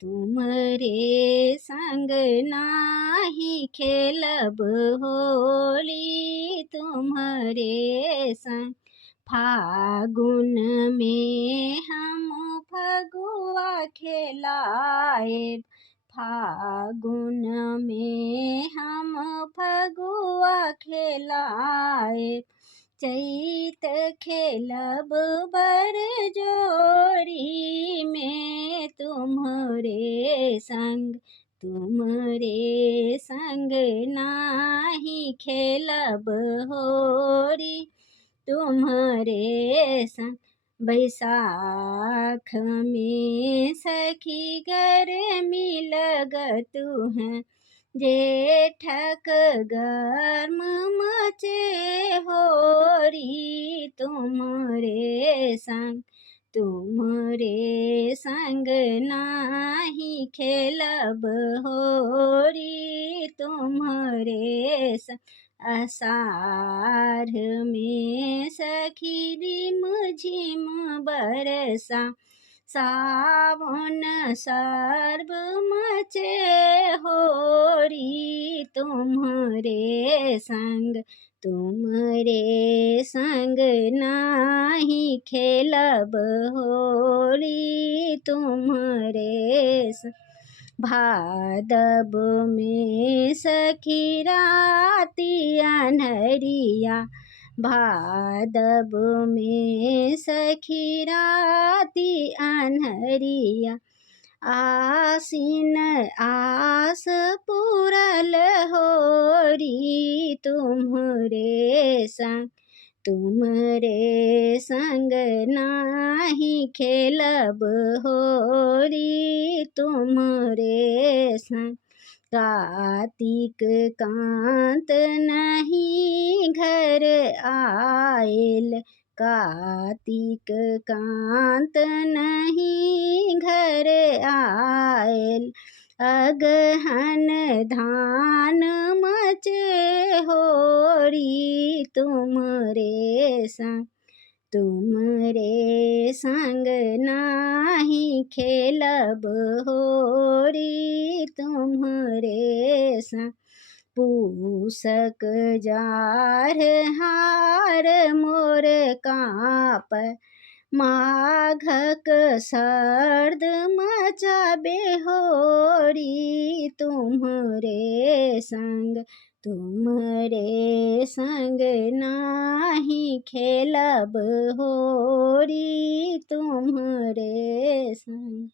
तुम्हारे संग नाही खेलब होली तुम्हारे संग। फागुन में हम फगुआ खेलाए, फागुन में हम फगुआ खेलाए। चैत खेलब बर जोरी में तुम्हारे संग नाही खेलब होरी तुम्हारे संग। बैसाख में सखी गर्मी लगतु है, जेठक गर्म मचे होरी तुम्हारे संग नाही खेलब होरी तुम्हारे संग। आषाढ़ में सखी रिम झिम बरसा, सावन सर्व मचे होरी तुम्हारे संग नाही खेलब होली तुम्हारे संग। भादव में सखी राती अन्हरिया, भादव में सखी राती अन्हरिया। आसीन आस पूरल होरी तुम्हारे संग नाही खेलब होरी तुम्हारे संग। कार्तिक कांत नहीं घर आयल, कार्तिक कांत नहीं घर आयल। अगहन धान मचे होरी तुम्हारे संग नाही खेलब होरी तुम्हारे संग। पूसक जार हार मोर काँप, माघक सर्द मचाबे होरी तुम्हारे संग नाही खेलब होरी तुम्हारे संग।